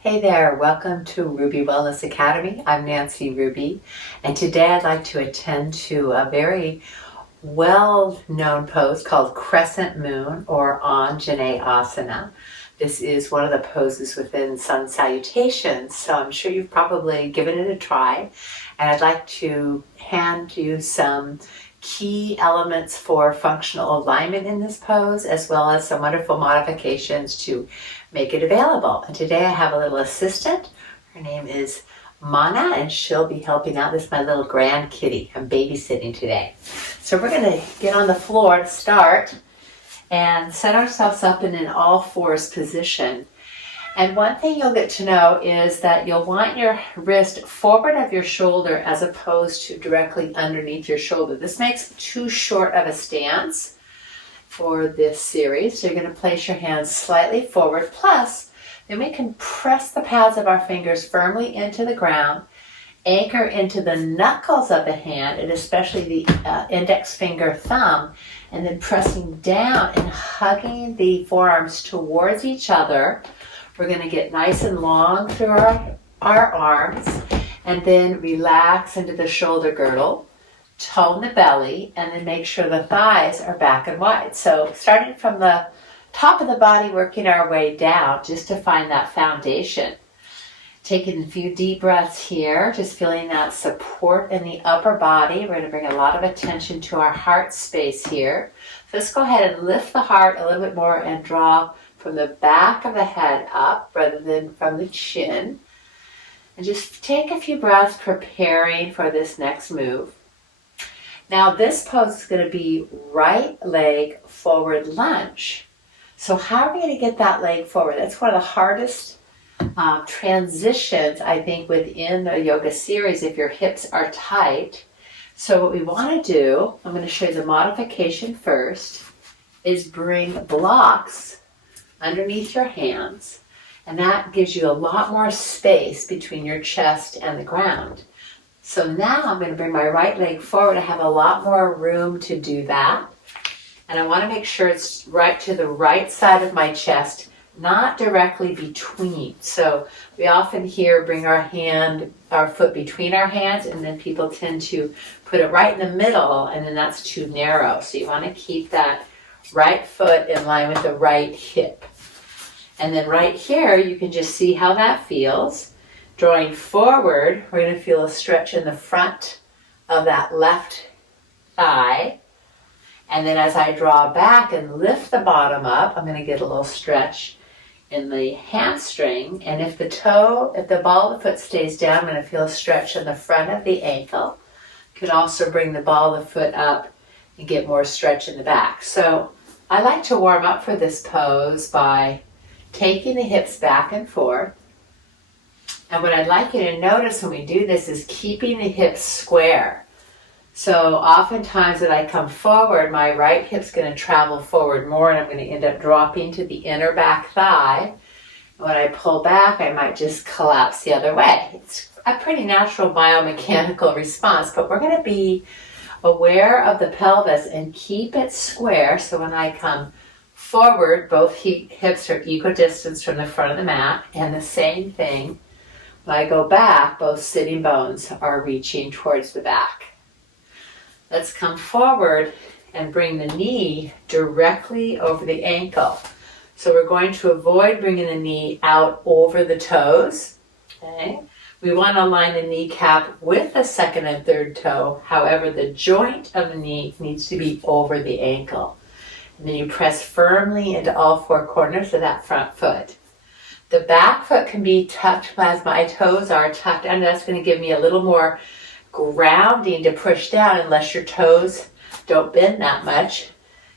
Hey there, welcome to Ruby Wellness Academy. I'm Nancy Ruby, and today I'd like to attend to a very well-known pose called Crescent Moon or Anjaneyasana. This is one of the poses within Sun Salutations, so I'm sure you've probably given it a try, and I'd like to hand you some key elements for functional alignment in this pose, as well as some wonderful modifications to make it available. And today I have a little assistant. Her name is Mana, and she'll be helping out. This is my little grand kitty. I'm babysitting today. So we're going to get on the floor to start and set ourselves up in an all-fours position. And one thing you'll get to know is that you'll want your wrist forward of your shoulder as opposed to directly underneath your shoulder. This makes too short of a stance for this series. So you're going to place your hands slightly forward. Plus, then we can press the pads of our fingers firmly into the ground, anchor into the knuckles of the hand, and especially the index finger, thumb, and then pressing down and hugging the forearms towards each other. We're going to get nice and long through our arms, and then relax into the shoulder girdle, tone the belly, and then make sure the thighs are back and wide. So starting from the top of the body, working our way down just to find that foundation. Taking a few deep breaths here, just feeling that support in the upper body. We're going to bring a lot of attention to our heart space here. So let's go ahead and lift the heart a little bit more and draw from the back of the head up rather than from the chin. And just take a few breaths preparing for this next move. Now this pose is going to be right leg forward lunge. So how are we going to get that leg forward? That's one of the hardest transitions, I think, within the yoga series if your hips are tight. So what we want to do, I'm going to show you the modification first, is bring blocks underneath your hands, and that gives you a lot more space between your chest and the ground. So now I'm going to bring my right leg forward. I have a lot more room to do that, and I want to make sure it's right to the right side of my chest, not directly between. So we often hear bring our foot between our hands, and then people tend to put it right in the middle, and then that's too narrow. So you want to keep that right foot in line with the right hip. And then right here, you can just see how that feels. Drawing forward, we're going to feel a stretch in the front of that left thigh. And then as I draw back and lift the bottom up, I'm going to get a little stretch in the hamstring. And if the ball of the foot stays down, I'm going to feel a stretch in the front of the ankle. Could also bring the ball of the foot up and get more stretch in the back. So I like to warm up for this pose by taking the hips back and forth. And what I'd like you to notice when we do this is keeping the hips square. So oftentimes when I come forward, my right hip's going to travel forward more, and I'm going to end up dropping to the inner back thigh. And when I pull back, I might just collapse the other way. It's a pretty natural biomechanical response, but we're going to be aware of the pelvis and keep it square. So when I come forward, both hips are equidistant from the front of the mat, and the same thing when I go back, both sitting bones are reaching towards the back. Let's come forward and bring the knee directly over the ankle. So we're going to avoid bringing the knee out over the toes. Okay? We want to align the kneecap with the second and third toe. However, the joint of the knee needs to be over the ankle. And then you press firmly into all four corners of that front foot. The back foot can be tucked as my toes are tucked under. That's going to give me a little more grounding to push down unless your toes don't bend that much.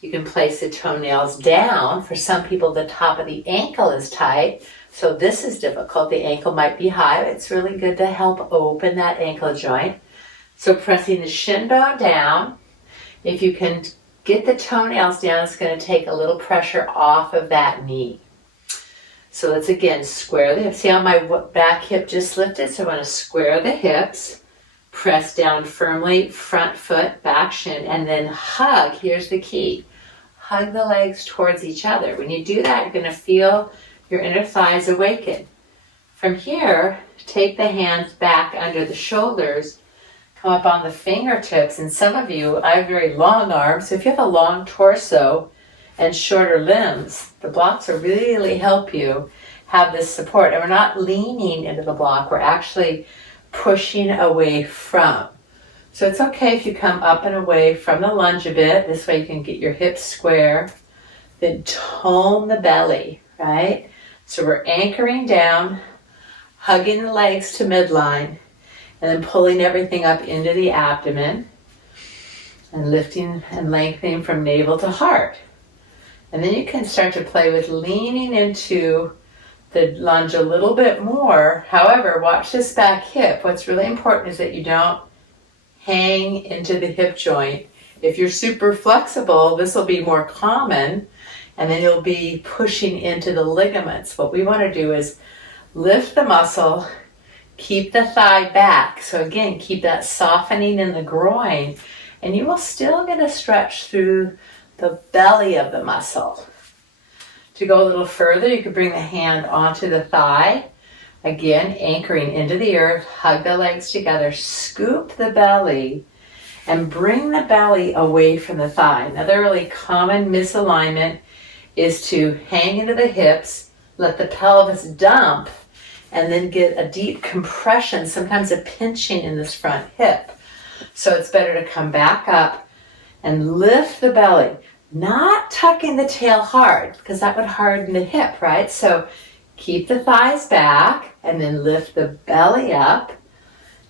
You can place the toenails down. For some people, the top of the ankle is tight. So this is difficult. The ankle might be high. It's really good to help open that ankle joint. So pressing the shin bone down. If you can get the toenails down, it's going to take a little pressure off of that knee. So let's again square the hips. See how my back hip just lifted? So I want to square the hips, press down firmly, front foot, back shin, and then hug. Here's the key. Hug the legs towards each other. When you do that, you're going to feel your inner thighs awaken. From here, take the hands back under the shoulders, come up on the fingertips, and some of you, I have very long arms, so if you have a long torso and shorter limbs, the blocks will really help you have this support. And we're not leaning into the block, we're actually pushing away from. So it's okay if you come up and away from the lunge a bit. This way you can get your hips square. Then tone the belly, right? So we're anchoring down, hugging the legs to midline, and then pulling everything up into the abdomen and lifting and lengthening from navel to heart. And then you can start to play with leaning into the lunge a little bit more. However, watch this back hip. What's really important is that you don't hang into the hip joint. If you're super flexible, this will be more common, and then you'll be pushing into the ligaments. What we want to do is lift the muscle, keep the thigh back. So again, keep that softening in the groin, and you will still get a stretch through the belly of the muscle. To go a little further, you could bring the hand onto the thigh. Again, anchoring into the earth, hug the legs together, scoop the belly, and bring the belly away from the thigh. Another really common misalignment is to hang into the hips, let the pelvis dump, and then get a deep compression, sometimes a pinching in this front hip. So it's better to come back up and lift the belly, not tucking the tail hard, because that would harden the hip, right? So keep the thighs back and then lift the belly up.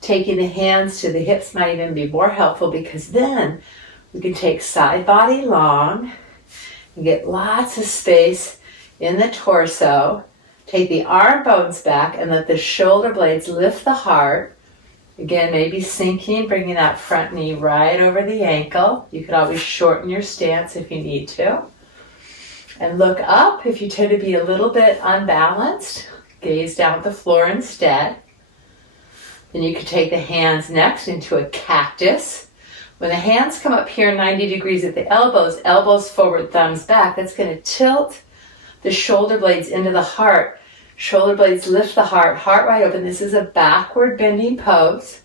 Taking the hands to the hips might even be more helpful, because then we can take side body long and get lots of space in the torso. Take the arm bones back and let the shoulder blades lift the heart. Again, maybe sinking, bringing that front knee right over the ankle. You could always shorten your stance if you need to. And look up if you tend to be a little bit unbalanced. Gaze down at the floor instead. Then you could take the hands next into a cactus. When the hands come up here 90 degrees at the elbows, elbows forward, thumbs back, that's going to tilt the shoulder blades into the heart. Shoulder blades lift the heart, heart wide open. This is a backward bending pose.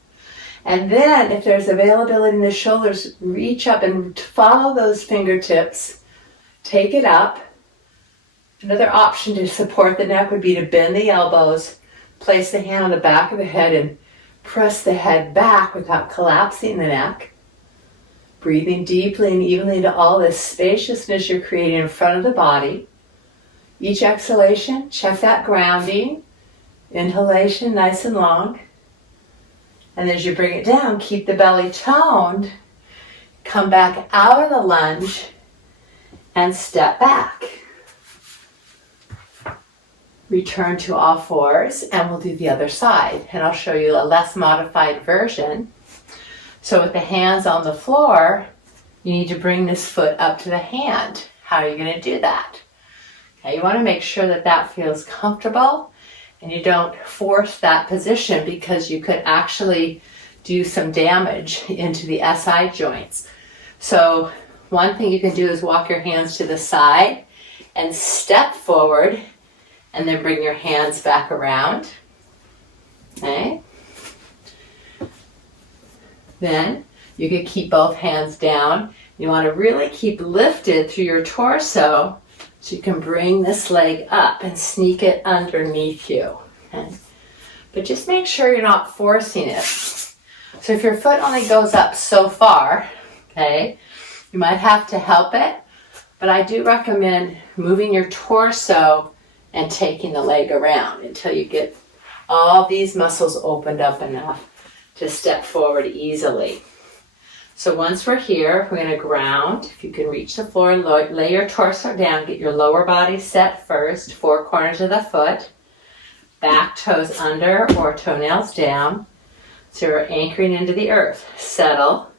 And then if there's availability in the shoulders, reach up and follow those fingertips. Take it up. Another option to support the neck would be to bend the elbows, place the hand on the back of the head and press the head back without collapsing the neck. Breathing deeply and evenly into all this spaciousness you're creating in front of the body. Each exhalation, check that grounding. Inhalation, nice and long. And as you bring it down, keep the belly toned. Come back out of the lunge and step back. Return to all fours, and we'll do the other side. And I'll show you a less modified version. So with the hands on the floor, you need to bring this foot up to the hand. How are you going to do that? Okay, you want to make sure that that feels comfortable and you don't force that position, because you could actually do some damage into the SI joints. So one thing you can do is walk your hands to the side and step forward, and then bring your hands back around. Okay. Then you can keep both hands down. You want to really keep lifted through your torso, so you can bring this leg up and sneak it underneath you. Okay. But just make sure you're not forcing it. So if your foot only goes up so far, okay, you might have to help it, but I do recommend moving your torso and taking the leg around until you get all these muscles opened up enough to step forward easily. So once we're here, we're going to ground. If you can reach the floor, lay your torso down, get your lower body set first, four corners of the foot, back toes under or toenails down. So we're anchoring into the earth. Settle.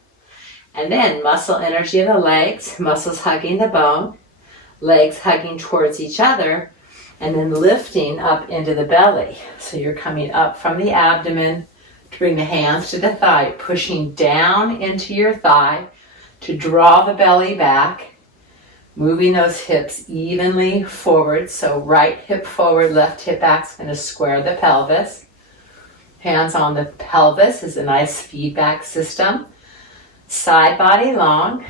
And then muscle energy of the legs, muscles hugging the bone, legs hugging towards each other, and then lifting up into the belly. So you're coming up from the abdomen to bring the hands to the thigh, pushing down into your thigh to draw the belly back. Moving those hips evenly forward. So right hip forward, left hip back's going to square the pelvis. Hands on the pelvis is a nice feedback system. Side body long.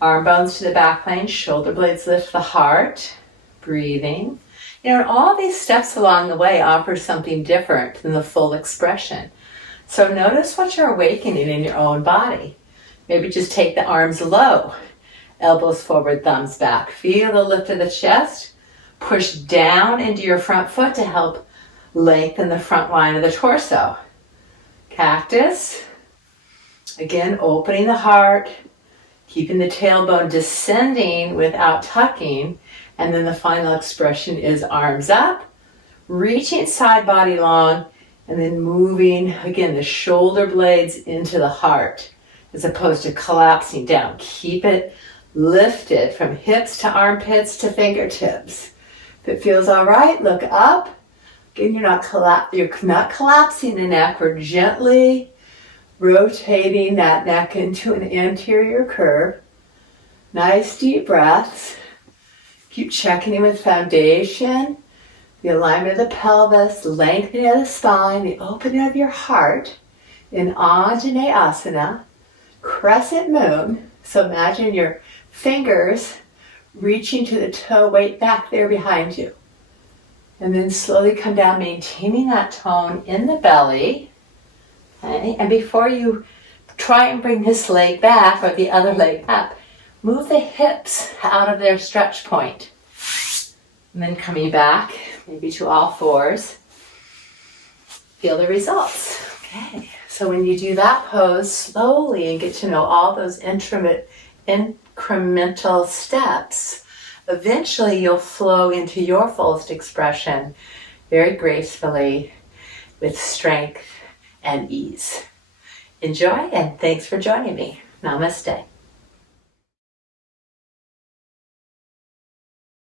Arm bones to the back plane. Shoulder blades lift the heart. Breathing. You know, all these steps along the way offer something different than the full expression. So notice what you're awakening in your own body. Maybe just take the arms low. Elbows forward, thumbs back. Feel the lift of the chest. Push down into your front foot to help lengthen the front line of the torso. Cactus. Again, opening the heart, keeping the tailbone descending without tucking. And then the final expression is arms up, reaching side body long, and then moving, again, the shoulder blades into the heart as opposed to collapsing down. Keep it lifted from hips to armpits to fingertips. If it feels all right, look up. Again, you're not collapsing the neck. We're gently rotating that neck into an anterior curve. Nice deep breaths. Keep checking in with foundation, the alignment of the pelvis, the lengthening of the spine, the opening of your heart in Anjaneyasana, Crescent Moon. So imagine your fingers reaching to the toe, weight back there behind you. And then slowly come down, maintaining that tone in the belly. Okay? And before you try and bring this leg back or the other leg up, move the hips out of their stretch point. And then coming back, maybe to all fours. Feel the results. Okay. So when you do that pose slowly and get to know all those incremental steps, eventually you'll flow into your fullest expression very gracefully with strength and ease. Enjoy, and thanks for joining me. Namaste.